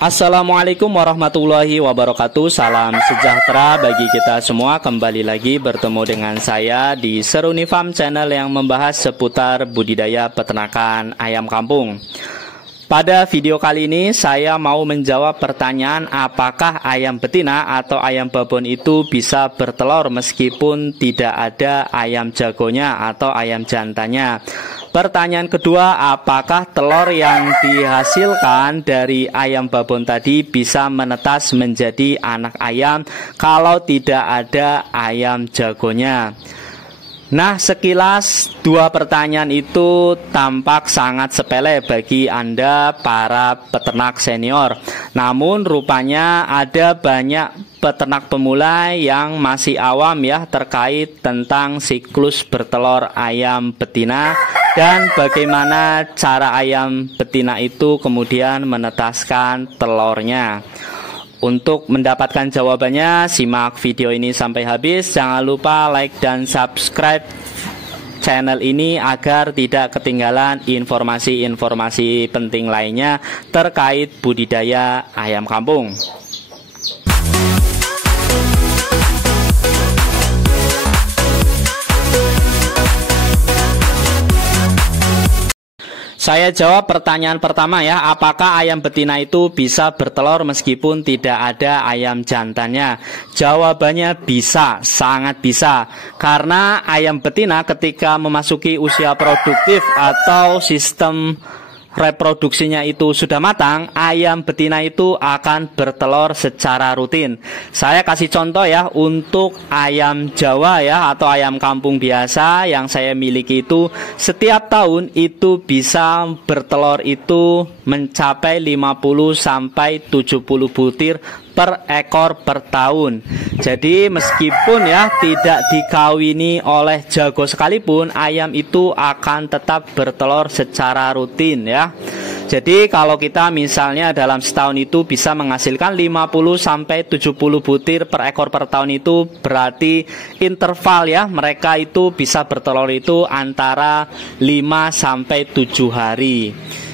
Assalamualaikum warahmatullahi wabarakatuh. Salam sejahtera bagi kita semua. Kembali lagi bertemu dengan saya di Seruni Farm Channel yang membahas seputar budidaya peternakan ayam kampung. Pada video kali ini saya mau menjawab pertanyaan apakah ayam betina atau ayam babon itu bisa bertelur meskipun tidak ada ayam jagonya atau ayam jantannya. Pertanyaan kedua, apakah telur yang dihasilkan dari ayam babon tadi bisa menetas menjadi anak ayam kalau tidak ada ayam jagonya? Nah, sekilas dua pertanyaan itu tampak sangat sepele bagi Anda para peternak senior. Namun rupanya ada banyak peternak pemula yang masih awam ya terkait tentang siklus bertelur ayam betina dan bagaimana cara ayam betina itu kemudian menetaskan telurnya. Untuk mendapatkan jawabannya, simak video ini sampai habis. Jangan lupa like dan subscribe channel ini agar tidak ketinggalan informasi-informasi penting lainnya terkait budidaya ayam kampung. Saya jawab pertanyaan pertama ya, apakah ayam betina itu bisa bertelur meskipun tidak ada ayam jantannya? Jawabannya bisa, sangat bisa. Karena ayam betina ketika memasuki usia produktif atau sistem reproduksinya itu sudah matang, ayam betina itu akan bertelur secara rutin. Saya kasih contoh ya, untuk ayam Jawa ya atau ayam kampung biasa yang saya miliki itu setiap tahun itu bisa bertelur itu mencapai 50 sampai 70 butir per ekor per tahun. Jadi meskipun ya tidak dikawini oleh jago sekalipun, ayam itu akan tetap bertelur secara rutin ya. Jadi kalau kita misalnya dalam setahun itu bisa menghasilkan 50 sampai 70 butir per ekor per tahun, itu berarti interval ya mereka itu bisa bertelur itu antara 5 sampai 7 hari.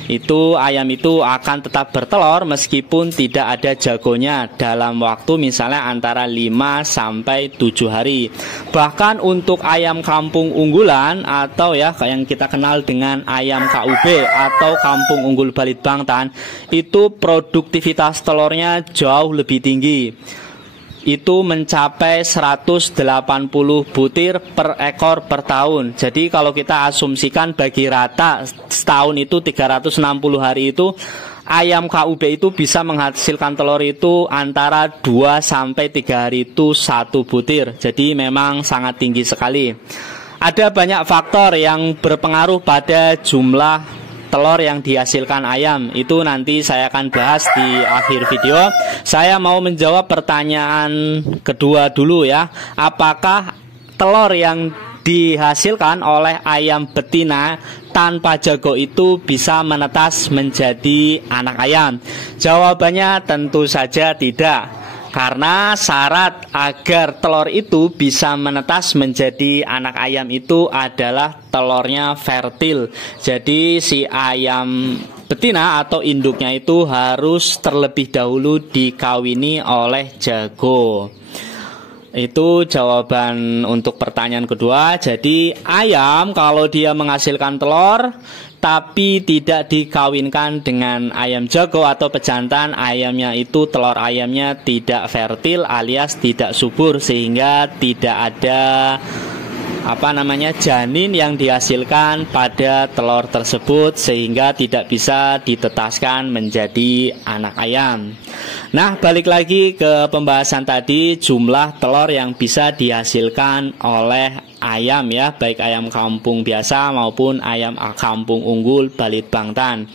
Itu ayam itu akan tetap bertelur meskipun tidak ada jagonya dalam waktu misalnya antara 5 sampai 7 hari. Bahkan untuk ayam kampung unggulan atau ya yang kita kenal dengan ayam KUB atau kampung unggul Balit Bangtan, itu produktivitas telurnya jauh lebih tinggi. Itu mencapai 180 butir per ekor per tahun. Jadi kalau kita asumsikan bagi rata setahun itu 360 hari itu, ayam KUB itu bisa menghasilkan telur itu antara 2 sampai 3 hari itu 1 butir. Jadi memang sangat tinggi sekali. Ada banyak faktor yang berpengaruh pada jumlah telur yang dihasilkan ayam. Itu nanti saya akan bahas di akhir video. Saya mau menjawab pertanyaan kedua dulu ya. Apakah telur yang dihasilkan oleh ayam betina tanpa jago itu bisa menetas menjadi anak ayam? Jawabannya tentu saja tidak. Karena syarat agar telur itu bisa menetas menjadi anak ayam itu adalah telurnya fertil. Jadi si ayam betina atau induknya itu harus terlebih dahulu dikawini oleh jago. Itu jawaban untuk pertanyaan kedua. Jadi ayam kalau dia menghasilkan telur tapi tidak dikawinkan dengan ayam jago atau pejantan, ayamnya itu telur ayamnya tidak fertil alias tidak subur, sehingga tidak ada janin yang dihasilkan pada telur tersebut, sehingga tidak bisa ditetaskan menjadi anak ayam. Nah, balik lagi ke pembahasan tadi, jumlah telur yang bisa dihasilkan oleh ayam ya, baik ayam kampung biasa maupun ayam kampung unggul Balit Bangtan.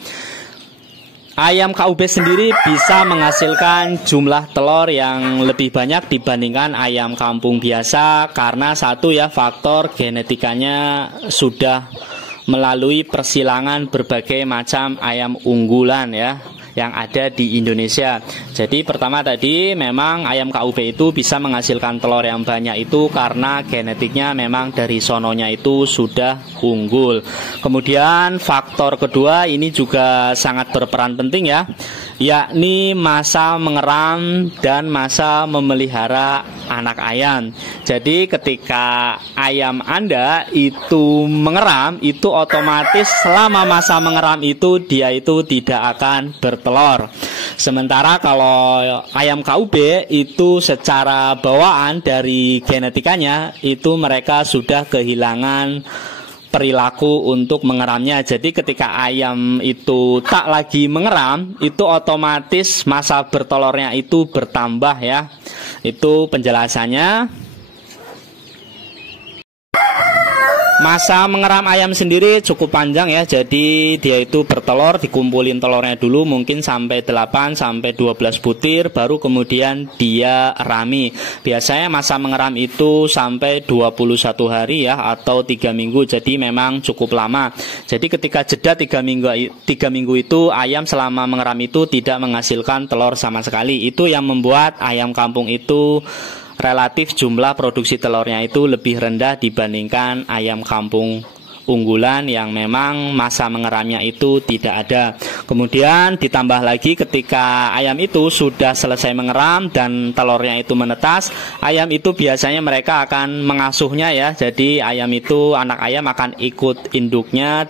Ayam KUB sendiri bisa menghasilkan jumlah telur yang lebih banyak dibandingkan ayam kampung biasa karena satu ya, faktor genetikanya sudah melalui persilangan berbagai macam ayam unggulan ya yang ada di Indonesia. Jadi pertama tadi memang ayam KUB itu bisa menghasilkan telur yang banyak itu karena genetiknya memang dari sononya itu sudah unggul. Kemudian faktor kedua ini juga sangat berperan penting ya, yakni masa mengeram dan masa memelihara anak ayam. Jadi ketika ayam Anda itu mengeram, itu otomatis selama masa mengeram itu dia itu tidak akan bertelur. Sementara kalau ayam KUB itu secara bawaan dari genetikanya itu mereka sudah kehilangan perilaku untuk mengeramnya. Jadi ketika ayam itu tak lagi mengeram, itu otomatis masa bertelurnya itu bertambah ya. Itu penjelasannya. Masa mengeram ayam sendiri cukup panjang ya. Jadi dia itu bertelur, dikumpulin telurnya dulu mungkin sampai 8 sampai 12 butir, baru kemudian dia rami. Biasanya masa mengeram itu sampai 21 hari ya, atau 3 minggu. Jadi memang cukup lama. Jadi ketika jeda 3 minggu itu ayam selama mengeram itu tidak menghasilkan telur sama sekali. Itu yang membuat ayam kampung itu relatif jumlah produksi telurnya itu lebih rendah dibandingkan ayam kampung unggulan yang memang masa mengeramnya itu tidak ada. Kemudian ditambah lagi ketika ayam itu sudah selesai mengeram dan telurnya itu menetas, ayam itu biasanya mereka akan mengasuhnya ya. Jadi ayam itu, anak ayam akan ikut induknya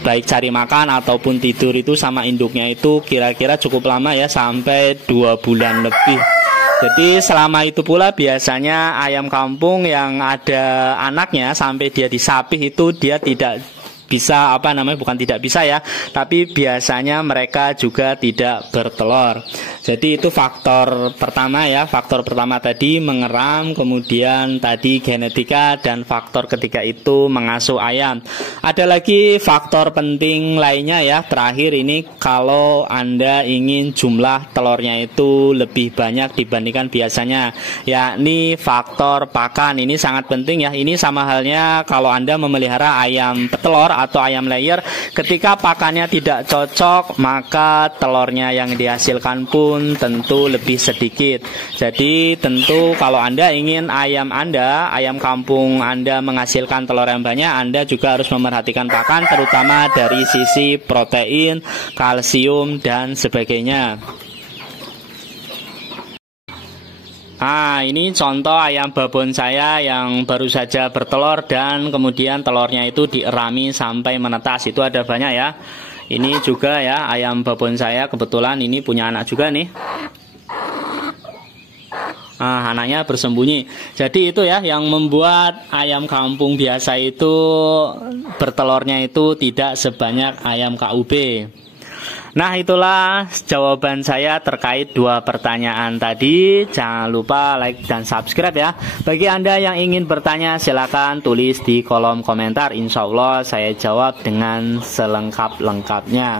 baik cari makan ataupun tidur itu sama induknya itu kira-kira cukup lama ya, sampai 2 bulan lebih. Jadi selama itu pula biasanya ayam kampung yang ada anaknya sampai dia disapih itu dia tidak bisa bukan tidak bisa ya, tapi biasanya mereka juga tidak bertelur. Jadi itu faktor pertama ya. Faktor pertama tadi mengeram, kemudian tadi genetika, dan faktor ketiga itu mengasuh ayam. Ada lagi faktor penting lainnya ya. Terakhir ini, kalau Anda ingin jumlah telurnya itu lebih banyak dibandingkan biasanya, yakni faktor pakan. Ini sangat penting ya. Ini sama halnya kalau Anda memelihara ayam petelur atau ayam layer, ketika pakannya tidak cocok, maka telurnya yang dihasilkan pun tentu lebih sedikit. Jadi tentu kalau Anda ingin ayam kampung Anda menghasilkan telur yang banyak, Anda juga harus memerhatikan pakan, terutama dari sisi protein, kalsium, dan sebagainya. Nah, ini contoh ayam babon saya yang baru saja bertelur dan kemudian telurnya itu dierami sampai menetas. Itu ada banyak ya. Ini juga ya ayam babon saya, kebetulan ini punya anak juga nih. Nah, anaknya bersembunyi. Jadi itu ya yang membuat ayam kampung biasa itu bertelurnya itu tidak sebanyak ayam KUB. Nah, itulah jawaban saya terkait 2 pertanyaan tadi. Jangan lupa like dan subscribe ya. Bagi Anda yang ingin bertanya, silakan tulis di kolom komentar. Insya Allah saya jawab dengan selengkap-lengkapnya.